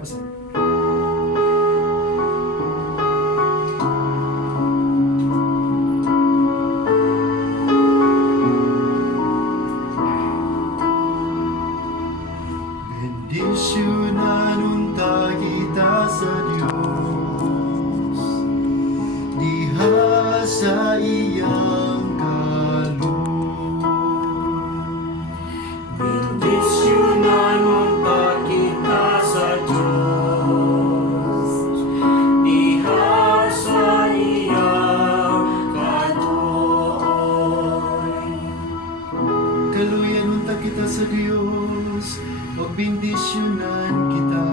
katapusan. Bendisyonan unta kita sa Dios, diha sa iyang kaloob. Bendisyonan unta kita sa Diyos, diha sa iyang kaloob. Kaluyan unta kita sa Dios, og bendisyonan kita.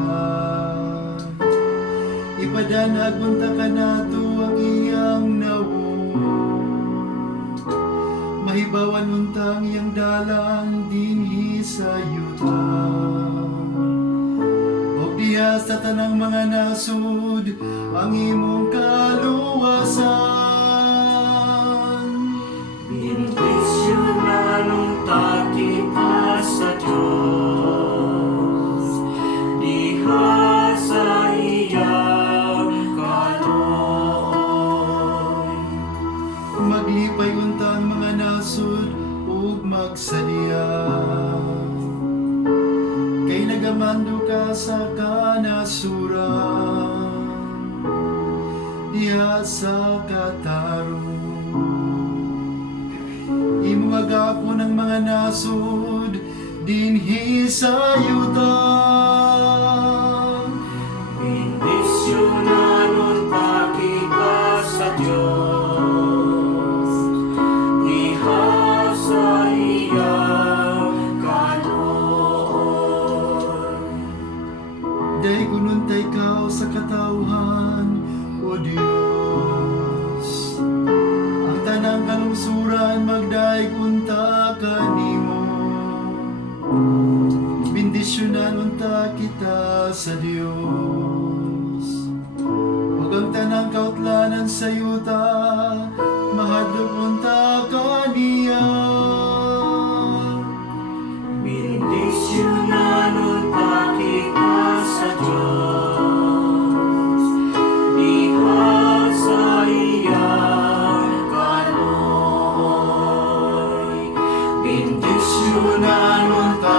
Ipadanag unta kanato ang iyang nawo, mahibawan unta ang iyang dalan dinhi sa yuta. Og diha sa tanang mga nasud ang imong kaluwasan. Bendisyonan unta kita sa Diyos, diha sa iyang kaloob. Maglipay unta ang mga nasud ug magsadya, kay nagamando ka sa kanasuran diha sa katarong. Imong agapon ang mga nasud dinhi sa yuta. Bendisyonan unta kita sa Diyos, diha sa iyang kaloob. Dahil gununtay ikaw sa katawhan, O Diyos. Ang tanang kalungsuran magdaig unta kanimo. Bendisyonan unta kita sa Dios. Ug ang tanang kautlanan sa yuta, mahadlok unta kaniya. Bendisyonan unta kita sa Diyos, diha sa iyang kaloob. Bendisyonan unta